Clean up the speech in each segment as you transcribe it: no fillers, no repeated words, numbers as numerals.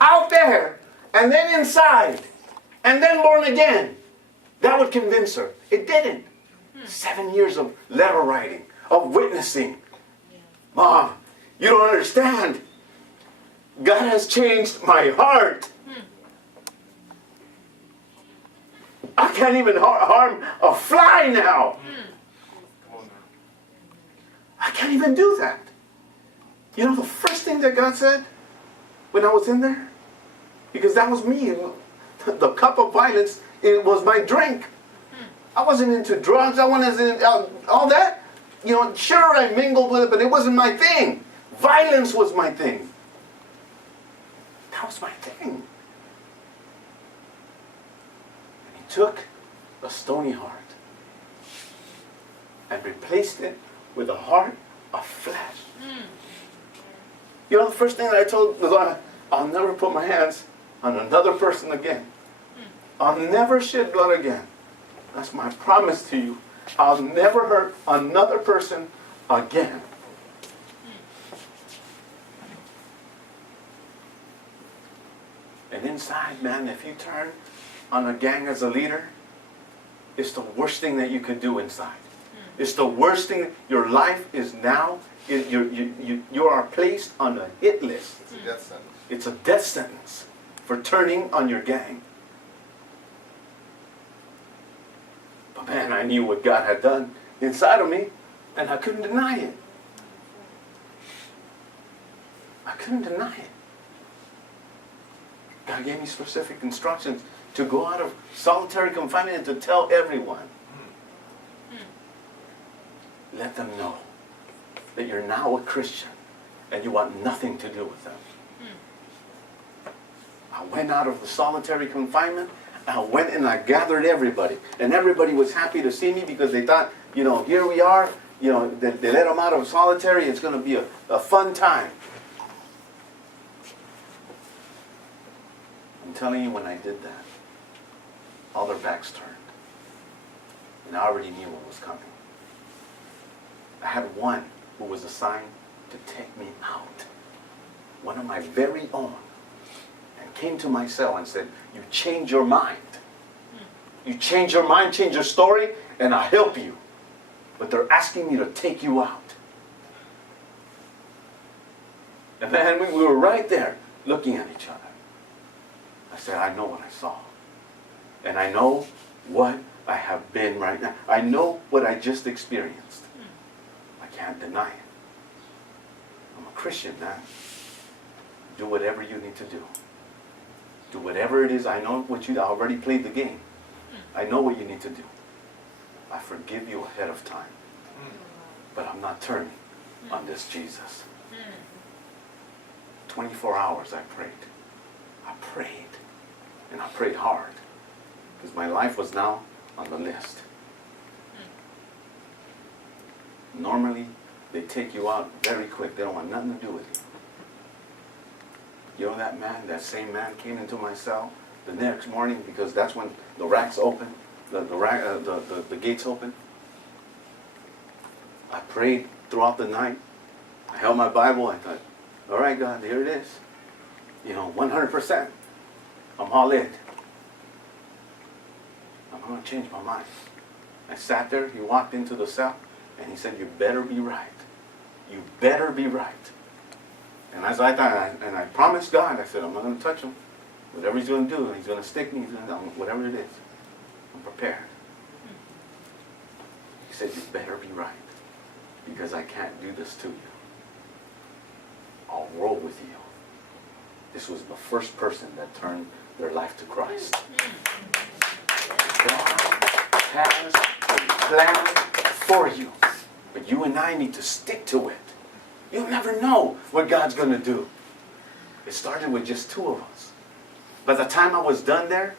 out there, and then inside, and then born again. That would convince her. It didn't. 7 years of letter writing, of witnessing. Mom, you don't understand. God has changed my heart. I can't even harm a fly now. I can't even do that. You know the first thing that God said when I was in there? Because that was me. The cup of violence, it was my drink. I wasn't into drugs. I wasn't into all that. You know, sure, I mingled with it, but it wasn't my thing. Violence was my thing. That was my thing. And He took a stony heart and replaced it with a heart of flesh. You know, the first thing that I told the Lord, I'll never put my hands on another person again. I'll never shed blood again. That's my promise to you. I'll never hurt another person again. And inside, man, if you turn on a gang as a leader, it's the worst thing that you could do inside. It's the worst thing. Your life is now, you are placed on a hit list. It's a death sentence. It's a death sentence for turning on your gang. But man, I knew what God had done inside of me, and I couldn't deny it. I couldn't deny it. God gave me specific instructions to go out of solitary confinement and to tell everyone. Let them know that you're now a Christian and you want nothing to do with them. I went out of the solitary confinement. I went and I gathered everybody. And everybody was happy to see me because they thought, you know, here we are. You know, they let them out of solitary. It's going to be a fun time. I'm telling you, when I did that, all their backs turned. And I already knew what was coming. I had one who was assigned to take me out. One of my very own. And came to my cell and said, you change your mind. You change your mind, change your story, and I'll help you. But they're asking me to take you out. And then we were right there looking at each other. I said, I know what I saw. And I know what I have been right now. I know what I just experienced. I can't deny it. I'm a Christian, man. Do whatever you need to do. Do whatever it is. I know what I already played the game. I know what you need to do. I forgive you ahead of time. But I'm not turning on this Jesus. 24 hours I prayed. I prayed. And I prayed hard. Because my life was now on the list. Normally, they take you out very quick. They don't want nothing to do with you. You know that man, that same man came into my cell the next morning because that's when the racks open, the gates open. I prayed throughout the night. I held my Bible. I thought, all right, God, here it is. You know, 100%. I'm all in. I'm going to change my mind. I sat there. He walked into the cell, and he said, you better be right. You better be right. And as I thought, and I promised God, I said, I'm not going to touch him. Whatever he's going to do, he's going to stick me, he's going to, whatever it is, I'm prepared. He said, you better be right, because I can't do this to you. I'll roll with you. This was the first person that turned their life to Christ. God has a plan for you, but you and I need to stick to it. You'll never know what God's going to do. It started with just 2 of us. By the time I was done there,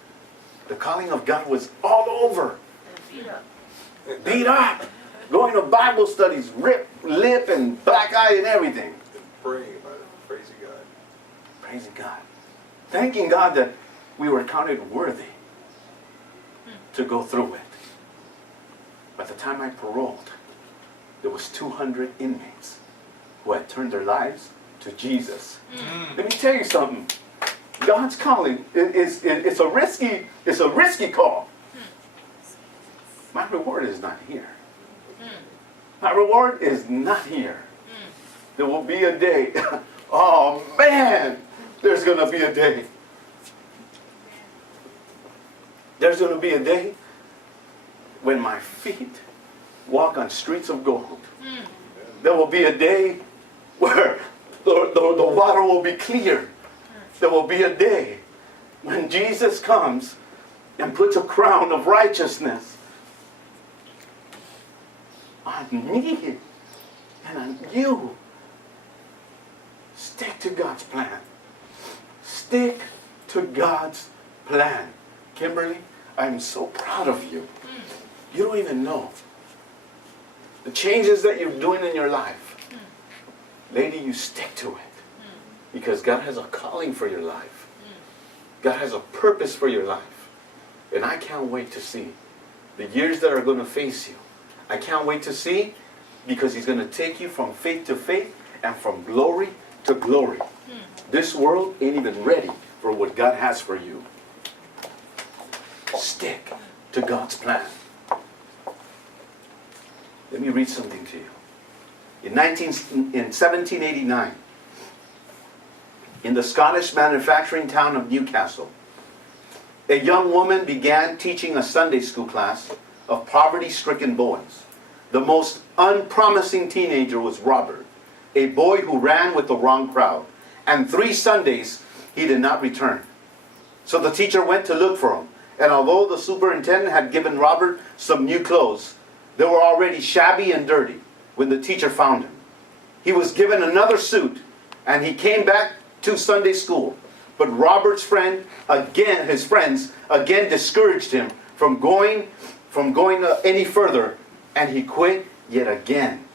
the calling of God was all over. Beat up. Beat up. Going to Bible studies, ripped lip and black eye and everything. And praying about it, praising God. Praising God. Thanking God that we were counted worthy to go through it. By the time I paroled, there was 200 inmates who had turned their lives to Jesus. Let me tell you something. God's calling it's a risky call. My reward is not here. My reward is not here. There will be a day. Oh man, there's going to be a day. There's going to be a day when my feet walk on streets of gold. There will be a day where the water will be clear. There will be a day when Jesus comes and puts a crown of righteousness on me and on you. Stick to God's plan. Stick to God's plan. Kimberly, I'm so proud of you. You don't even know the changes that you're doing in your life. Lady, you stick to it. Because God has a calling for your life. God has a purpose for your life. And I can't wait to see the years that are going to face you. I can't wait to see, because He's going to take you from faith to faith and from glory to glory. This world ain't even ready for what God has for you. Stick to God's plan. Let me read something to you. In 1789, in the Scottish manufacturing town of Newcastle, a young woman began teaching a Sunday school class of poverty-stricken boys. The most unpromising teenager was Robert, a boy who ran with the wrong crowd, and 3 Sundays he did not return. So the teacher went to look for him, and although the superintendent had given Robert some new clothes, they were already shabby and dirty when the teacher found him. He was given another suit, and he came back to Sunday school. But Robert's friends again discouraged him from going any further, and he quit yet again.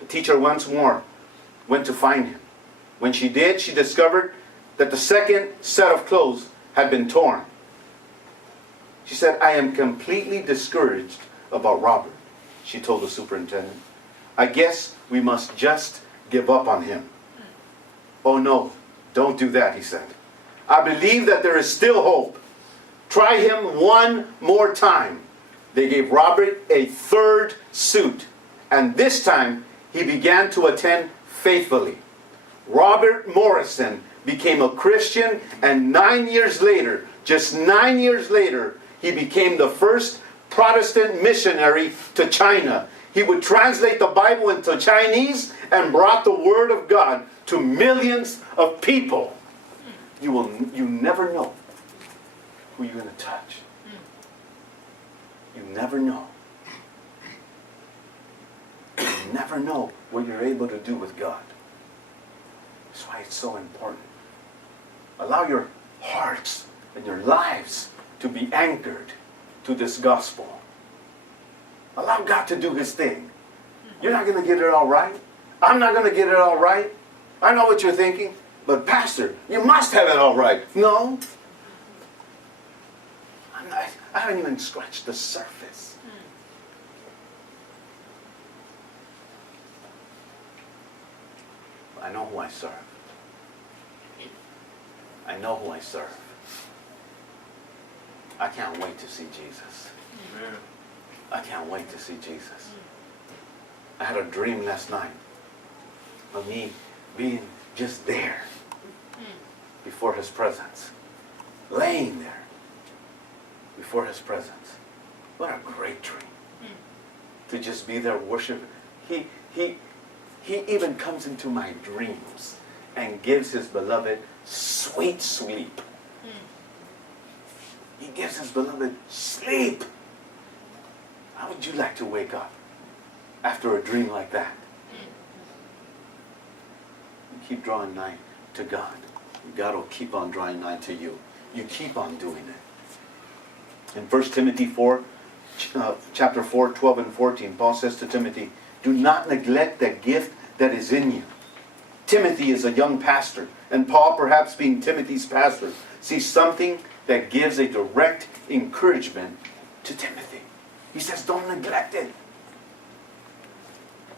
The teacher once more went to find him. When she did, she discovered that the second set of clothes had been torn. She said, "I am completely discouraged about Robert," she told the superintendent. "I guess we must just give up on him." "Oh no, don't do that," he said. "I believe that there is still hope. Try him one more time." They gave Robert a 3rd suit, and this time he began to attend faithfully. Robert Morrison became a Christian, and 9 years later, just 9 years later, he became the first Protestant missionary to China. He would translate the Bible into Chinese and brought the Word of God to millions of people. You never know who you're going to touch. You never know. You never know what you're able to do with God. That's why it's so important. Allow your hearts and your lives to be anchored to this gospel. Allow God to do His thing. You're not going to get it all right. I'm not going to get it all right. I know what you're thinking, but Pastor, you must have it all right. No. I haven't even scratched the surface. I know who I serve. I know who I serve. I can't wait to see Jesus. Amen. I can't wait to see Jesus. I had a dream last night of me being just there before His presence. Laying there before His presence. What a great dream. To just be there worshiping. He even comes into my dreams and gives His beloved sweet sleep. He gives His beloved sleep. How would you like to wake up after a dream like that? You keep drawing nigh to God. God will keep on drawing nigh to you. You keep on doing it. In 1 Timothy 4, chapter 4, 12 and 14, Paul says to Timothy, "Do not neglect the gift that is in you." Timothy is a young pastor, and Paul, perhaps being Timothy's pastor, sees something that gives a direct encouragement to Timothy. He says, don't neglect it.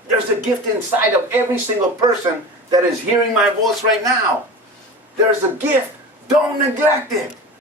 There's a gift inside of every single person that is hearing my voice right now. There's a gift Don't neglect it.